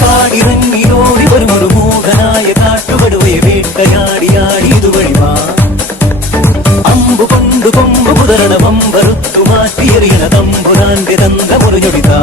കാടിറങ്ങിയോടി ഒരു മൂകനായ കാട്ടുകടുവയെ വേട്ടയാടിയാടി ഇതുവഴിവാ അമ്പു കൊണ്ടു കൊമ്പ് കുതരണ വമ്പറുത്തു മാറ്റിയെറിയണ തമ്പുരാന്റെ തന്ത മുറിഞ്ഞൊടിതാ